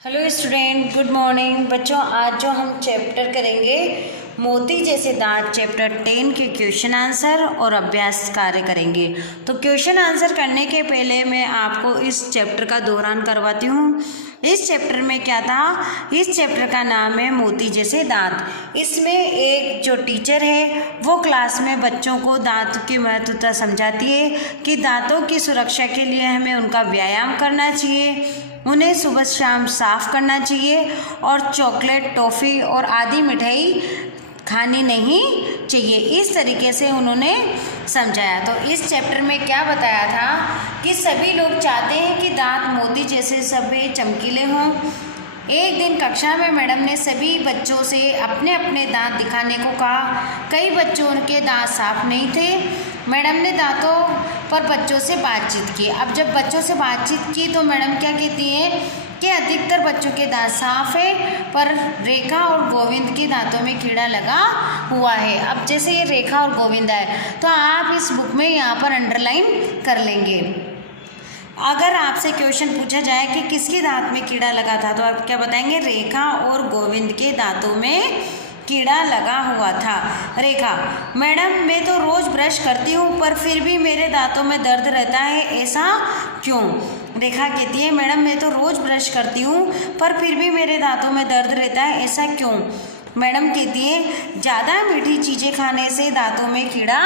Hello student, good morning बच्चों। आज जो हम चैप्टर करेंगे मोती जैसे दांत, चैप्टर 10 के क्वेश्चन आंसर और अभ्यास कार्य करेंगे। तो क्वेश्चन आंसर करने के पहले मैं आपको इस चैप्टर का दोहरान करवाती हूँ। इस चैप्टर में क्या था, इस चैप्टर का नाम है मोती जैसे दांत। इसमें एक जो टीचर है वो क्लास में बच्चों को दांत की महत्वता समझाती है कि दांतों की सुरक्षा के लिए हमें उनका व्यायाम करना चाहिए, उन्हें सुबह शाम साफ करना चाहिए और चॉकलेट, टॉफ़ी और आदि मिठाई खानी नहीं चाहिए। इस तरीके से उन्होंने समझाया। तो इस चैप्टर में क्या बताया था कि सभी लोग चाहते हैं कि दांत मोती जैसे सफ़ेद चमकीले हों। एक दिन कक्षा में मैडम ने सभी बच्चों से अपने अपने दांत दिखाने को कहा। कई बच्चों के दांत साफ नहीं थे। मैडम ने दांतों पर बच्चों से बातचीत की। अब जब बच्चों से बातचीत की तो मैडम क्या कहती है कि अधिकतर बच्चों के दांत साफ है, पर रेखा और गोविंद के दांतों में कीड़ा लगा हुआ है। अब जैसे ये रेखा और गोविंद है तो आप इस बुक में यहाँ पर अंडरलाइन कर लेंगे। अगर आपसे क्वेश्चन पूछा जाए कि किसके दांत में कीड़ा लगा था तो आप क्या बताएंगे? रेखा और गोविंद के दांतों में कीड़ा लगा हुआ था। रेखा: मैडम मैं तो रोज़ ब्रश करती हूँ पर फिर भी मेरे दांतों में दर्द रहता है, ऐसा क्यों? रेखा कहती है मैडम मैं तो रोज़ ब्रश करती हूँ पर फिर भी मेरे दांतों में दर्द रहता है, ऐसा क्यों? मैडम कहती है ज़्यादा मीठी चीज़ें खाने से दांतों में कीड़ा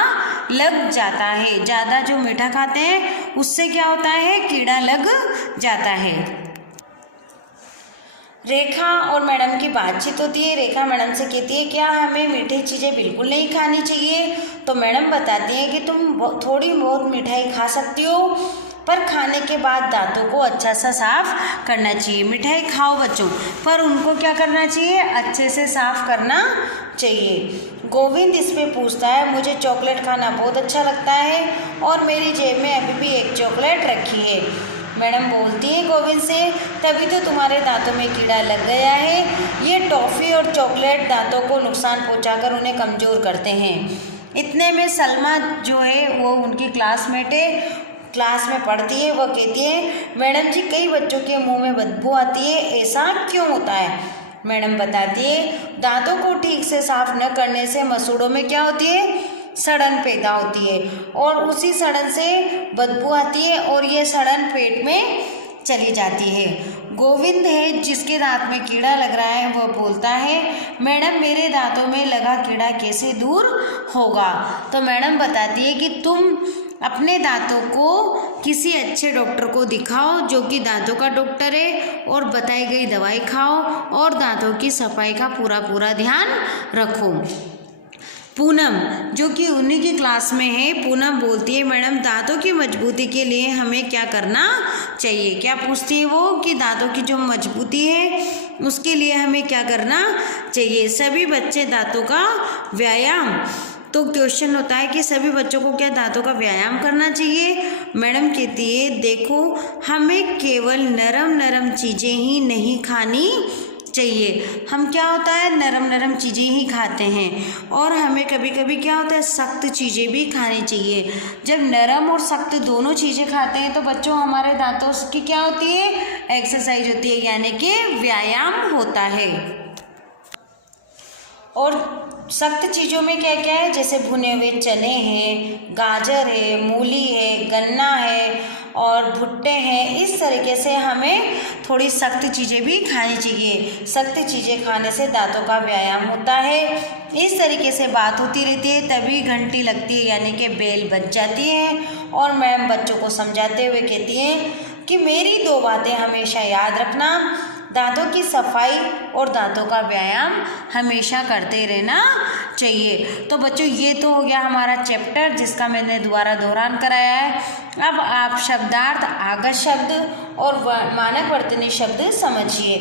लग जाता है। ज़्यादा जो मीठा खाते हैं उससे क्या होता है? कीड़ा लग जाता है। रेखा और मैडम की बातचीत होती है। रेखा मैडम से कहती है क्या हमें मीठी चीज़ें बिल्कुल नहीं खानी चाहिए? तो मैडम बताती है कि तुम थोड़ी बहुत मिठाई खा सकती हो पर खाने के बाद दांतों को अच्छा सा साफ करना चाहिए। मिठाई खाओ बच्चों, पर उनको क्या करना चाहिए? अच्छे से साफ करना चाहिए। गोविंद इस पे पूछता है मुझे चॉकलेट खाना बहुत अच्छा लगता है और मेरी जेब में अभी भी एक चॉकलेट रखी है। मैडम बोलती है गोविंद से तभी तो तुम्हारे दांतों में कीड़ा लग गया है। ये टॉफ़ी और चॉकलेट दांतों को नुकसान पहुंचाकर उन्हें कमज़ोर करते हैं। इतने में सलमा जो है वो उनकी क्लासमेट है, क्लास में पढ़ती है। वो कहती है मैडम जी कई बच्चों के मुंह में बदबू आती है, ऐसा क्यों होता है? मैडम बताती है दांतों को ठीक से साफ न करने से मसूड़ों में क्या होती है? सड़न पैदा होती है और उसी सड़न से बदबू आती है और ये सड़न पेट में चली जाती है। गोविंद है जिसके दांत में कीड़ा लग रहा है, वह बोलता है मैडम मेरे दांतों में लगा कीड़ा कैसे दूर होगा? तो मैडम बताती है कि तुम अपने दांतों को किसी अच्छे डॉक्टर को दिखाओ जो कि दांतों का डॉक्टर है और बताई गई दवाई खाओ और दांतों की सफाई का पूरा ध्यान रखो। पूनम जो कि उन्हीं की क्लास में है, पूनम बोलती है मैडम दांतों की मजबूती के लिए हमें क्या करना चाहिए? क्या पूछती है वो कि दांतों की जो मजबूती है उसके लिए हमें क्या करना चाहिए? सभी बच्चे दांतों का व्यायाम। तो क्वेश्चन होता है कि सभी बच्चों को क्या दांतों का व्यायाम करना चाहिए? मैडम कहती है देखो हमें केवल नरम चीज़ें ही नहीं खानी चाहिए। हम क्या होता है नरम चीज़ें ही खाते हैं और हमें कभी कभी क्या होता है सख्त चीज़ें भी खानी चाहिए। जब नरम और सख्त दोनों चीज़ें खाते हैं तो बच्चों हमारे दांतों की क्या होती है? एक्सरसाइज होती है, यानी कि व्यायाम होता है। और सख्त चीज़ों में क्या क्या है? जैसे भुने हुए चने हैं, गाजर है, मूली है, गन्ना है और भुट्टे हैं। इस तरीके से हमें थोड़ी सख्त चीज़ें भी खानी चाहिए। सख्त चीज़ें खाने से दांतों का व्यायाम होता है। इस तरीके से बात होती रहती है, तभी घंटी लगती है यानी कि बेल बज जाती है। और मैम बच्चों को समझाते हुए कहती हैं कि मेरी दो बातें हमेशा याद रखना, दांतों की सफाई और दांतों का व्यायाम हमेशा करते रहना चाहिए। तो बच्चों ये तो हो गया हमारा चैप्टर जिसका मैंने दोबारा दोहरान कराया है। अब आप शब्दार्थ, आगत शब्द और मानक वर्तनी शब्द समझिए।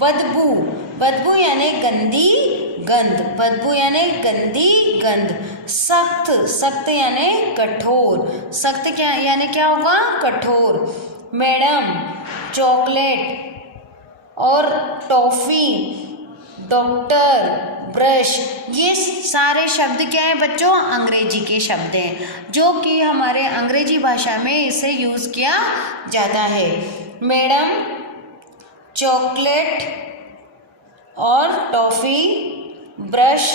बदबू, बदबू यानी गंदी गंध, बदबू यानी गंदी गंध। सख्त, सख्त यानी कठोर, सख्त क्या यानी क्या होगा? कठोर। मैडम, चॉकलेट और टॉफ़ी, डॉक्टर, ब्रश, ये सारे शब्द क्या है बच्चों? अंग्रेजी के शब्द हैं जो कि हमारे अंग्रेजी भाषा में इसे यूज़ किया जाता है। मैडम, चॉकलेट और टॉफ़ी, ब्रश,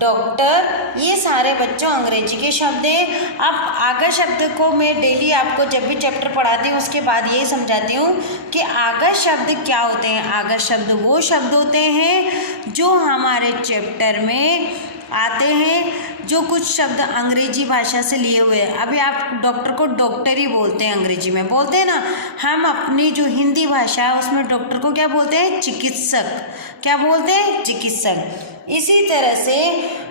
डॉक्टर, ये सारे बच्चों अंग्रेजी के शब्द हैं। अब आगा शब्द को मैं डेली आपको जब भी चैप्टर पढ़ाती हूँ उसके बाद यही समझाती हूँ कि आगा शब्द क्या होते हैं। आगा शब्द वो शब्द होते हैं जो हमारे चैप्टर में आते हैं, जो कुछ शब्द अंग्रेजी भाषा से लिए हुए हैं। अभी आप डॉक्टर को डॉक्टर ही बोलते हैं, अंग्रेजी में बोलते हैं ना। हम अपनी जो हिंदी भाषा है उसमें डॉक्टर को क्या बोलते हैं? चिकित्सक। क्या बोलते हैं? चिकित्सक। इसी तरह से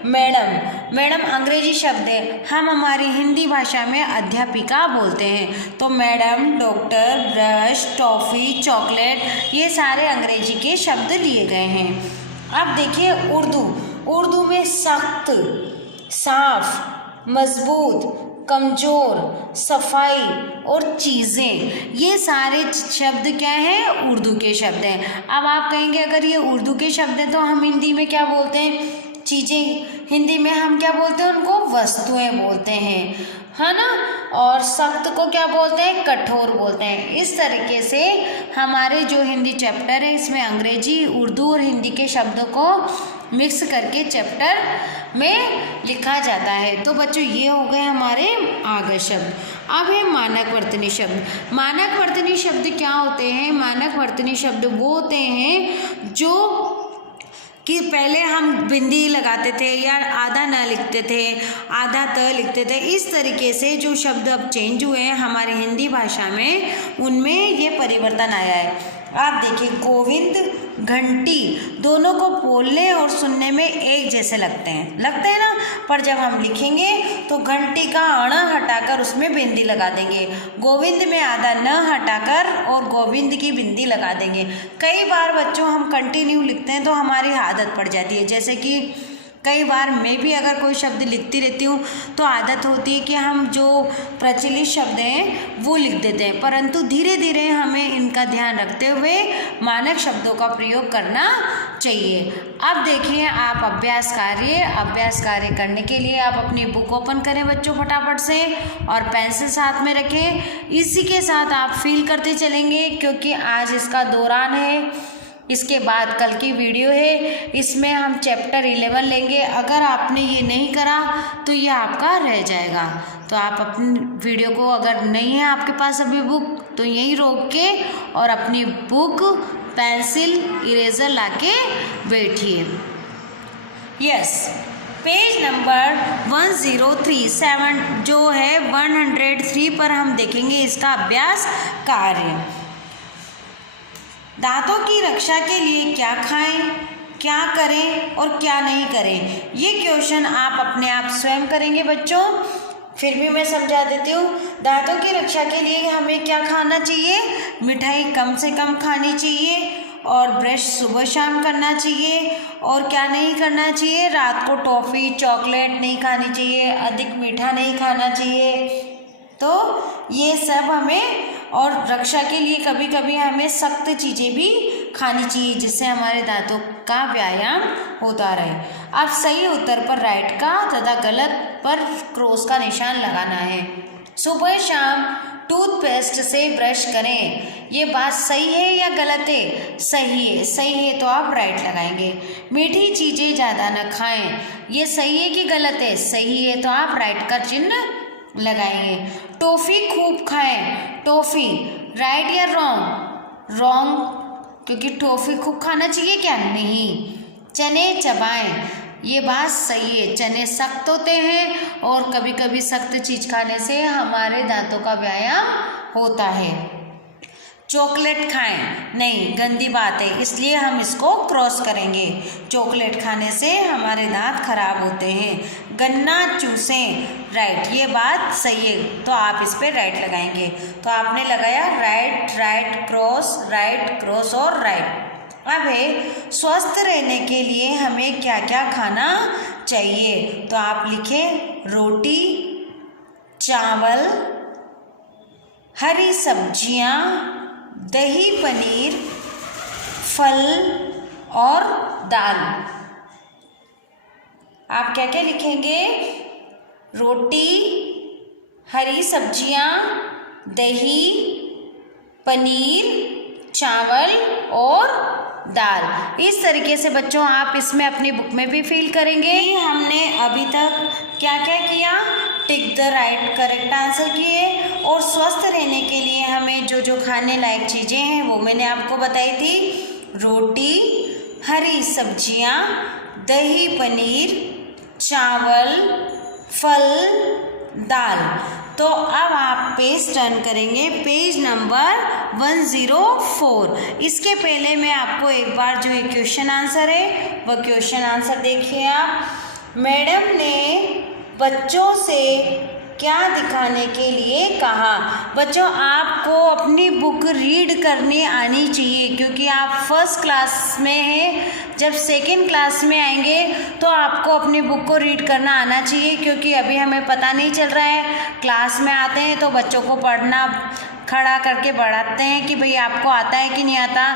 मैडम, मैडम अंग्रेजी शब्द है, हम हमारी हिंदी भाषा में अध्यापिका बोलते हैं। तो madam, doctor, brush, toffee, chocolate, ये सारे अंग्रेजी के शब्द लिए गए हैं। अब देखिए उर्दू। उर्दू में सख्त, साफ, मजबूत, कमज़ोर, सफाई और चीज़ें, ये सारे शब्द क्या हैं? उर्दू के शब्द हैं। अब आप कहेंगे अगर ये उर्दू के शब्द हैं तो हम हिंदी में क्या बोलते हैं? चीज़ें। हिंदी में हम क्या बोलते हैं? उनको वस्तुएं बोलते हैं, है ना। और सख्त को क्या बोलते हैं? कठोर बोलते हैं। इस तरीके से हमारे जो हिंदी चैप्टर है इसमें अंग्रेजी, उर्दू और हिंदी के शब्दों को मिक्स करके चैप्टर में लिखा जाता है। तो बच्चों ये हो गए हमारे आगत शब्द। अब है मानक वर्तनी शब्द। मानक वर्तनी शब्द क्या होते हैं? मानक वर्तनी शब्द वो होते हैं जो कि पहले हम बिंदी लगाते थे या आधा न लिखते थे, आधा त लिखते थे। इस तरीके से जो शब्द अब चेंज हुए हैं हमारी हिंदी भाषा में, उनमें ये परिवर्तन आया है। आप देखिए गोविंद, घंटी, दोनों को बोलने और सुनने में एक जैसे लगते हैं ना। पर जब हम लिखेंगे तो घंटी का अण हटाकर उसमें बिंदी लगा देंगे, गोविंद में आधा न हटाकर और गोविंद की बिंदी लगा देंगे। कई बार बच्चों हम कंटिन्यू लिखते हैं तो हमारी आदत पड़ जाती है। जैसे कि कई बार मैं भी अगर कोई शब्द लिखती रहती हूँ तो आदत होती है कि हम जो प्रचलित शब्द हैं वो लिख देते हैं, परंतु धीरे धीरे हमें इनका ध्यान रखते हुए मानक शब्दों का प्रयोग करना चाहिए। अब देखिए आप अभ्यास कार्य करने के लिए आप अपनी बुक ओपन करें बच्चों फटाफट से और पेंसिल साथ में रखें। इसी के साथ आप फील करते चलेंगे क्योंकि आज इसका दौरान है। इसके बाद कल की वीडियो है, इसमें हम चैप्टर 11 लेंगे। अगर आपने ये नहीं करा तो ये आपका रह जाएगा। तो आप अपनी वीडियो को, अगर नहीं है आपके पास अभी बुक, तो यहीं रोक के और अपनी बुक, पेंसिल, इरेज़र लाके बैठिए। यस, पेज नंबर 1037 जो है 103 पर हम देखेंगे इसका अभ्यास कार्य। दांतों की रक्षा के लिए क्या खाएं, क्या करें और क्या नहीं करें, ये क्वेश्चन आप अपने आप स्वयं करेंगे बच्चों। फिर भी मैं समझा देती हूँ। दांतों की रक्षा के लिए हमें क्या खाना चाहिए? मिठाई कम से कम खानी चाहिए और ब्रश सुबह शाम करना चाहिए। और क्या नहीं करना चाहिए? रात को टॉफ़ी, चॉकलेट नहीं खानी चाहिए, अधिक मीठा नहीं खाना चाहिए। तो ये सब हमें, और रक्षा के लिए कभी कभी हमें सख्त चीज़ें भी खानी चाहिए जिससे हमारे दांतों का व्यायाम होता रहे। अब सही उत्तर पर राइट का तथा गलत पर क्रॉस का निशान लगाना है। सुबह शाम टूथपेस्ट से ब्रश करें, ये बात सही है या गलत है? सही है। सही है तो आप राइट लगाएंगे। मीठी चीज़ें ज़्यादा न खाएं, ये सही है कि गलत है? सही है तो आप राइट का चिन्ह लगाएंगे। टॉफ़ी खूब खाएं, टॉफ़ी राइट या रॉन्ग? रॉन्ग, क्योंकि टॉफ़ी खूब खाना चाहिए क्या? नहीं। चने चबाएं, ये बात सही है। चने सख्त होते हैं और कभी कभी सख्त चीज़ खाने से हमारे दांतों का व्यायाम होता है। चॉकलेट खाएं, नहीं, गंदी बात है, इसलिए हम इसको क्रॉस करेंगे। चॉकलेट खाने से हमारे दांत खराब होते हैं। गन्ना चूसें, राइट, ये बात सही है तो आप इस पर राइट लगाएंगे। तो आपने लगाया राइट, राइट क्रॉस और राइट। अब है स्वस्थ रहने के लिए हमें क्या क्या खाना चाहिए? तो आप लिखें रोटी, चावल, हरी सब्जियां, दही, पनीर, फल और दाल। आप क्या क्या लिखेंगे? रोटी, हरी सब्जियां, दही, पनीर, चावल दाल। इस तरीके से बच्चों आप इसमें अपनी बुक में भी फिल करेंगे। हमने अभी तक क्या क्या किया, tick the right correct answer किए, और स्वस्थ रहने के लिए हमें जो जो खाने लायक चीज़ें हैं वो मैंने आपको बताई थी। रोटी, हरी सब्जियां, दही पनीर, चावल, फल, दाल। तो अब आप पेज टर्न करेंगे, पेज नंबर 104। इसके पहले मैं आपको एक बार जो ये क्वेश्चन आंसर है वह क्वेश्चन आंसर देखिए आप। मैडम ने बच्चों से क्या दिखाने के लिए कहा। बच्चों आपको अपनी बुक रीड करनी आनी चाहिए, क्योंकि आप फर्स्ट क्लास में हैं। जब सेकंड क्लास में आएंगे तो आपको अपनी बुक को रीड करना आना चाहिए, क्योंकि अभी हमें पता नहीं चल रहा है। क्लास में आते हैं तो बच्चों को पढ़ना खड़ा करके बढ़ाते हैं कि भाई आपको आता है कि नहीं आता।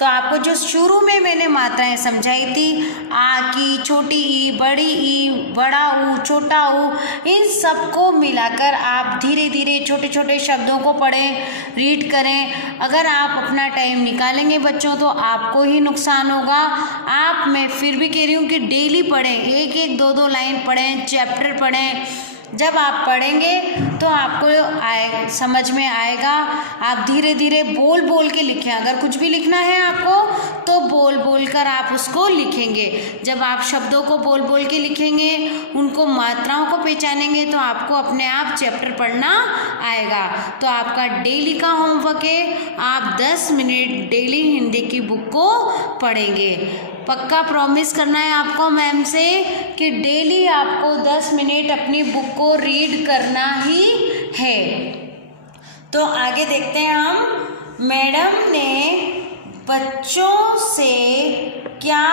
तो आपको जो शुरू में मैंने मात्राएं समझाई थी, आ की, छोटी ई, बड़ी ई, बड़ा ऊ, छोटा ऊ, इन सबको मिलाकर आप धीरे धीरे छोटे छोटे शब्दों को पढ़ें, रीड करें। अगर आप अपना टाइम निकालेंगे बच्चों तो आपको ही नुकसान होगा। आप, मैं फिर भी कह रही हूँ कि डेली पढ़ें, एक एक दो दो लाइन पढ़ें, चैप्टर पढ़ें। जब आप पढ़ेंगे तो आपको समझ में आएगा। आप धीरे धीरे बोल बोल के लिखें। अगर कुछ भी लिखना है आपको तो बोल बोल कर आप उसको लिखेंगे। जब आप शब्दों को बोल बोल के लिखेंगे, उनको मात्राओं को पहचानेंगे, तो आपको अपने आप चैप्टर पढ़ना आएगा। तो आपका डेली का होमवर्क है, आप 10 मिनट डेली हिंदी की बुक को पढ़ेंगे। पक्का प्रॉमिस करना है आपको मैम से कि डेली आपको 10 मिनट अपनी बुक को रीड करना ही है। तो आगे देखते हैं हम। मैडम ने बच्चों से क्या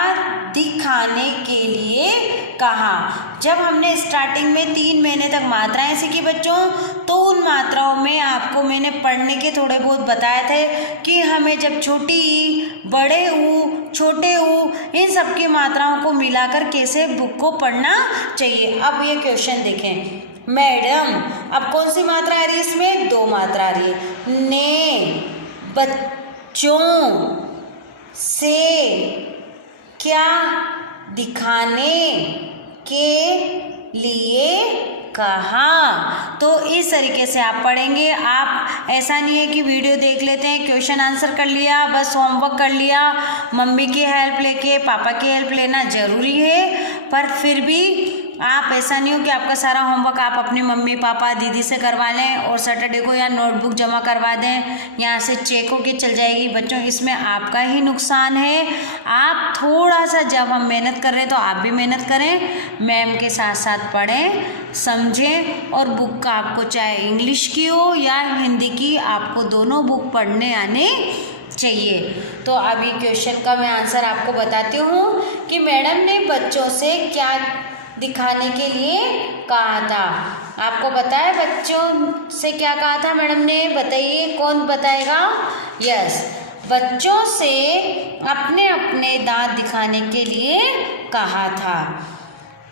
दिखाने के लिए कहा। जब हमने स्टार्टिंग में 3 महीने तक मात्राएं सीखी बच्चों, तो उन मात्राओं में आपको मैंने पढ़ने के थोड़े बहुत बताए थे कि हमें जब छोटी ई, बड़े ऊ, छोटे ऊ, इन सब की मात्राओं को मिलाकर कैसे बुक को पढ़ना चाहिए। अब ये क्वेश्चन देखें। मैडम, अब कौन सी मात्रा आ रही है इसमें? 2 मात्रा आ रही है। ने बच्चों से क्या दिखाने के लिए कहा। तो इस तरीके से आप पढ़ेंगे। आप, ऐसा नहीं है कि वीडियो देख लेते हैं, क्वेश्चन आंसर कर लिया, बस होमवर्क कर लिया। मम्मी की हेल्प लेके, पापा की हेल्प लेना ज़रूरी है, पर फिर भी आप, ऐसा नहीं हो कि आपका सारा होमवर्क आप अपनी मम्मी पापा दीदी से करवा लें और सैटरडे को या नोटबुक जमा करवा दें, यहाँ से चेक होके चल जाएगी। बच्चों इसमें आपका ही नुकसान है। आप थोड़ा सा, जब हम मेहनत कर रहे हैं तो आप भी मेहनत करें, मैम के साथ साथ पढ़ें, समझें, और बुक का आपको चाहे इंग्लिश की हो या हिंदी की, आपको दोनों बुक पढ़ने आने चाहिए। तो अभी क्वेश्चन का मैं आंसर आपको बताती हूँ कि मैडम ने बच्चों से क्या दिखाने के लिए कहा था। आपको बताया बच्चों से क्या कहा था मैडम ने? बताइए, कौन बताएगा? यस, बच्चों से अपने अपने दांत दिखाने के लिए कहा था।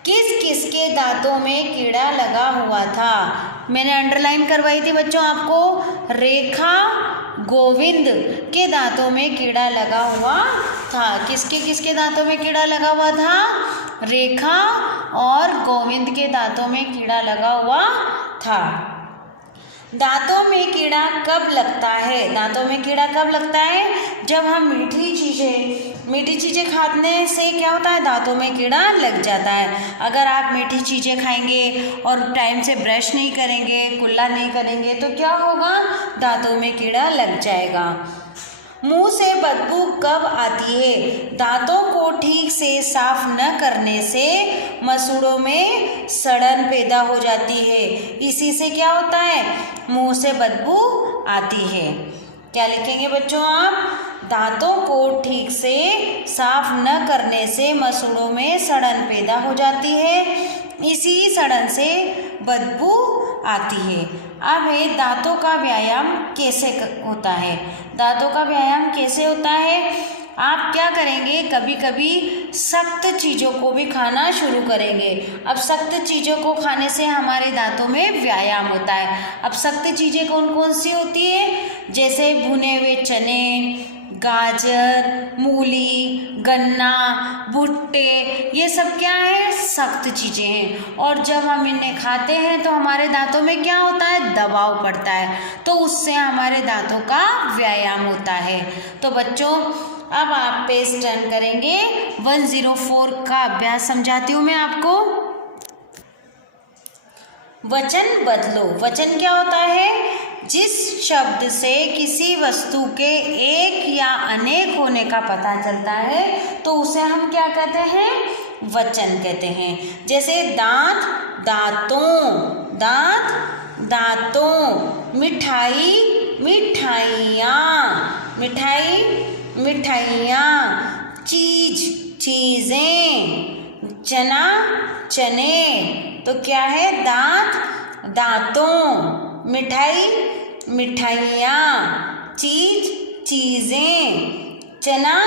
किस किस के दांतों में कीड़ा लगा हुआ था? मैंने अंडरलाइन करवाई थी बच्चों आपको। रेखा, गोविंद के दांतों में कीड़ा लगा हुआ था। किसके किसके दांतों में कीड़ा लगा हुआ था? रेखा और गोविंद के दांतों में कीड़ा लगा हुआ था। दांतों में कीड़ा कब लगता है? दांतों में कीड़ा कब लगता है? जब हम मीठी चीज़ें खाने से क्या होता है? दांतों में कीड़ा लग जाता है। अगर आप मीठी चीज़ें खाएंगे और टाइम से ब्रश नहीं करेंगे, कुल्ला नहीं करेंगे, तो क्या होगा? दांतों में कीड़ा लग जाएगा। मुंह से बदबू कब आती है? दांतों को ठीक से साफ न करने से मसूड़ों में सड़न पैदा हो जाती है। इसी से क्या होता है? मुंह से बदबू आती है। क्या लिखेंगे बच्चों आप? दांतों को ठीक से साफ न करने से मसूड़ों में सड़न पैदा हो जाती है, इसी सड़न से बदबू आती है। अब है दांतों का व्यायाम कैसे होता है? दांतों का व्यायाम कैसे होता है? आप क्या करेंगे, कभी कभी सख्त चीज़ों को भी खाना शुरू करेंगे। अब सख्त चीज़ों को खाने से हमारे दांतों में व्यायाम होता है। अब सख्त चीज़ें कौन कौन सी होती है? जैसे भुने हुए चने, गाजर, मूली, गन्ना, भुट्टे, ये सब क्या है, सख्त चीज़ें हैं। और जब हम इन्हें खाते हैं तो हमारे दांतों में क्या होता है, दबाव पड़ता है, तो उससे हमारे दांतों का व्यायाम होता है। तो बच्चों अब आप पेज टर्न करेंगे, 104 का अभ्यास समझाती हूँ मैं आपको। वचन बदलो। वचन क्या होता है, जिस शब्द से किसी वस्तु के एक या अनेक होने का पता चलता है तो उसे हम क्या कहते हैं, वचन कहते हैं। जैसे दांत, दांतों, दांत, दांतों, मिठाई, मिठाइयाँ, मिठाई, मिठाइयाँ, चीज, चीज़ें, चना, चने। तो क्या है, दांत, दांतों, मिठाई, मिठाइयाँ, चीज, चीज़ें, चना,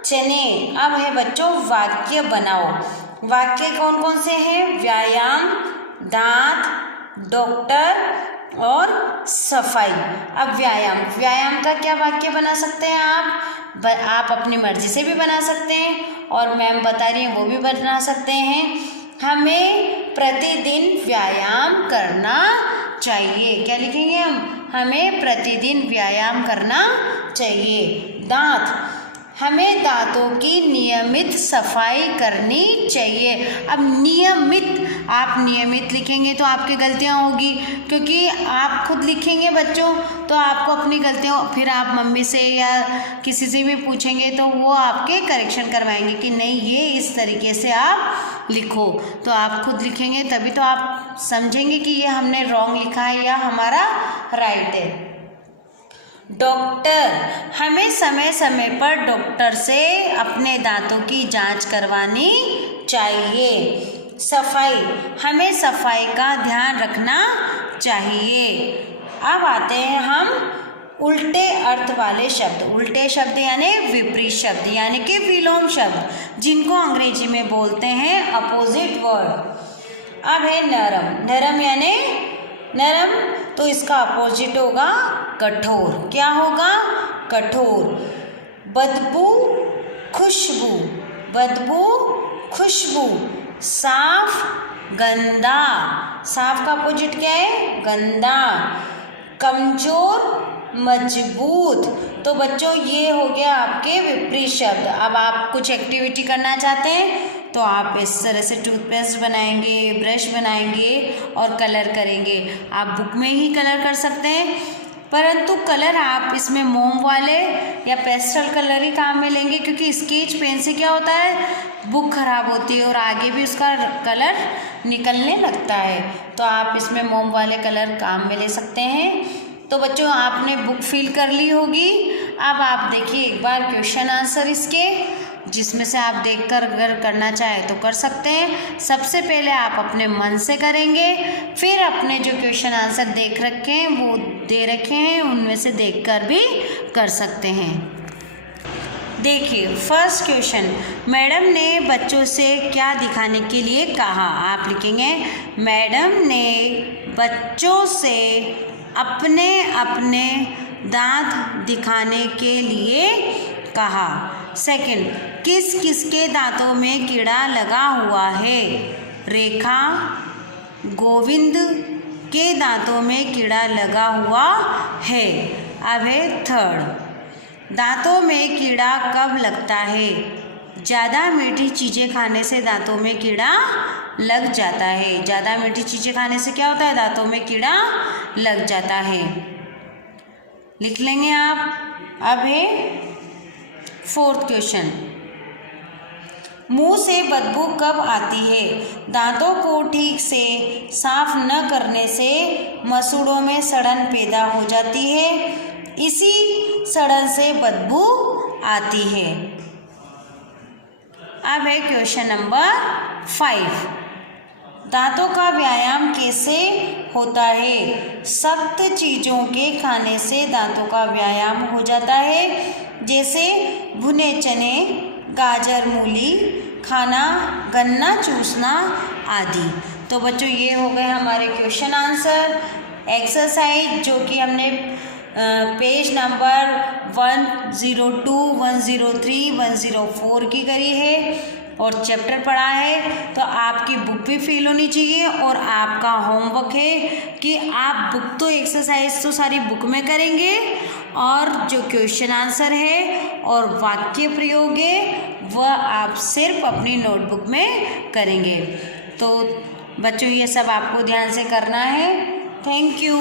चने। अब है बच्चों वाक्य बनाओ। वाक्य कौन कौन से हैं, व्यायाम, दांत, डॉक्टर और सफाई। अब व्यायाम, व्यायाम का क्या वाक्य बना सकते हैं आप अपनी मर्जी से भी बना सकते हैं और मैम बता रही हैं वो भी बना सकते हैं। हमें प्रतिदिन व्यायाम करना चाहिए। क्या लिखेंगे हम, हमें प्रतिदिन व्यायाम करना चाहिए। दांत, हमें दांतों की नियमित सफाई करनी चाहिए। अब नियमित, आप नियमित लिखेंगे तो आपकी गलतियां होगी, क्योंकि आप खुद लिखेंगे बच्चों तो आपको अपनी गलतियों, फिर आप मम्मी से या किसी से भी पूछेंगे तो वो आपके करेक्शन करवाएंगे कि नहीं ये इस तरीके से आप लिखो। तो आप खुद लिखेंगे तभी तो आप समझेंगे कि ये हमने रॉन्ग लिखा है या हमारा राइट है। डॉक्टर, हमें समय समय पर डॉक्टर से अपने दांतों की जांच करवानी चाहिए। सफाई, हमें सफाई का ध्यान रखना चाहिए। अब आते हैं हम उल्टे अर्थ वाले शब्द। उल्टे शब्द यानी विपरीत शब्द, यानी कि विलोम शब्द, जिनको अंग्रेजी में बोलते हैं अपोजिट वर्ड। अब है नरम। नरम यानी नरम, तो इसका अपोजिट होगा कठोर। क्या होगा, कठोर। बदबू, खुशबू, बदबू, खुशबू। साफ, गंदा, साफ का अपोजिट क्या है, गंदा। कमजोर, मजबूत। तो बच्चों ये हो गया आपके विपरीत शब्द। अब आप कुछ एक्टिविटी करना चाहते हैं तो आप इस तरह से टूथपेस्ट बनाएंगे, ब्रश बनाएंगे और कलर करेंगे। आप बुक में ही कलर कर सकते हैं, परंतु कलर आप इसमें मोम वाले या पेस्टल कलर ही काम में लेंगे, क्योंकि स्केच पेन से क्या होता है, बुक खराब होती है और आगे भी उसका कलर निकलने लगता है। तो आप इसमें मोम वाले कलर काम में ले सकते हैं। तो बच्चों आपने बुक फिल कर ली होगी। अब आप देखिए एक बार क्वेश्चन आंसर इसके, जिसमें से आप देखकर अगर करना चाहे तो कर सकते हैं। सबसे पहले आप अपने मन से करेंगे, फिर अपने जो क्वेश्चन आंसर देख रखे हैं वो दे रखे हैं उनमें से देखकर भी कर सकते हैं। देखिए फर्स्ट क्वेश्चन, मैडम ने बच्चों से क्या दिखाने के लिए कहा। आप लिखेंगे मैडम ने बच्चों से अपने अपने दांत दिखाने के लिए कहा। सेकंड, किस किसके दांतों में कीड़ा लगा हुआ है। रेखा, गोविंद के दांतों में कीड़ा लगा हुआ है। अब है थर्ड, दांतों में कीड़ा कब लगता है। ज़्यादा मीठी चीज़ें खाने से दांतों में कीड़ा लग जाता है। ज़्यादा मीठी चीज़ें खाने से क्या होता है, दांतों में कीड़ा लग जाता है। लिख लेंगे आप। अब है फोर्थ क्वेश्चन, मुंह से बदबू कब आती है। दांतों को ठीक से साफ न करने से मसूड़ों में सड़न पैदा हो जाती है, इसी सड़न से बदबू आती है। अब है क्वेश्चन नंबर 5, दांतों का व्यायाम कैसे होता है। सख्त चीज़ों के खाने से दांतों का व्यायाम हो जाता है, जैसे भुने चने, गाजर, मूली खाना, गन्ना चूसना आदि। तो बच्चों ये हो गए हमारे क्वेश्चन आंसर। एक्सरसाइज जो कि हमने पेज नंबर 102, 103, 104 की करी है और चैप्टर पढ़ा है। तो आपकी बुक भी फिल होनी चाहिए और आपका होमवर्क है कि आप बुक तो एक्सरसाइज तो सारी बुक में करेंगे और जो क्वेश्चन आंसर है और वाक्य प्रयोग है वह आप सिर्फ अपनी नोटबुक में करेंगे। तो बच्चों ये सब आपको ध्यान से करना है। Thank you.